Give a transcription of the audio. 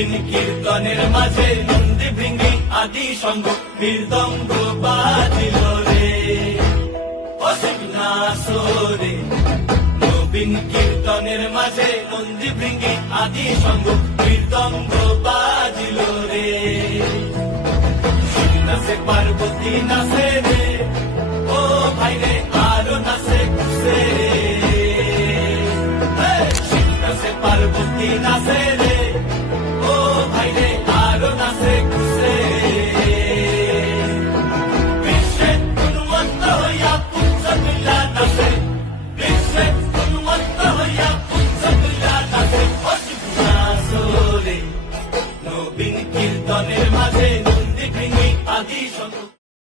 নবীন কীর্তনের মাঝে নন্দী ভৃঙ্গি আদি সঙ্গ মৃদঙ্গ বাজিল রে, অসীম নাসরে। নবীন কীর্তনের মাঝে নন্দী ভৃঙ্গি আদি সঙ্গ মৃদঙ্গ বাজিল রে। শিব নাচে পার্বতী নাচে রে,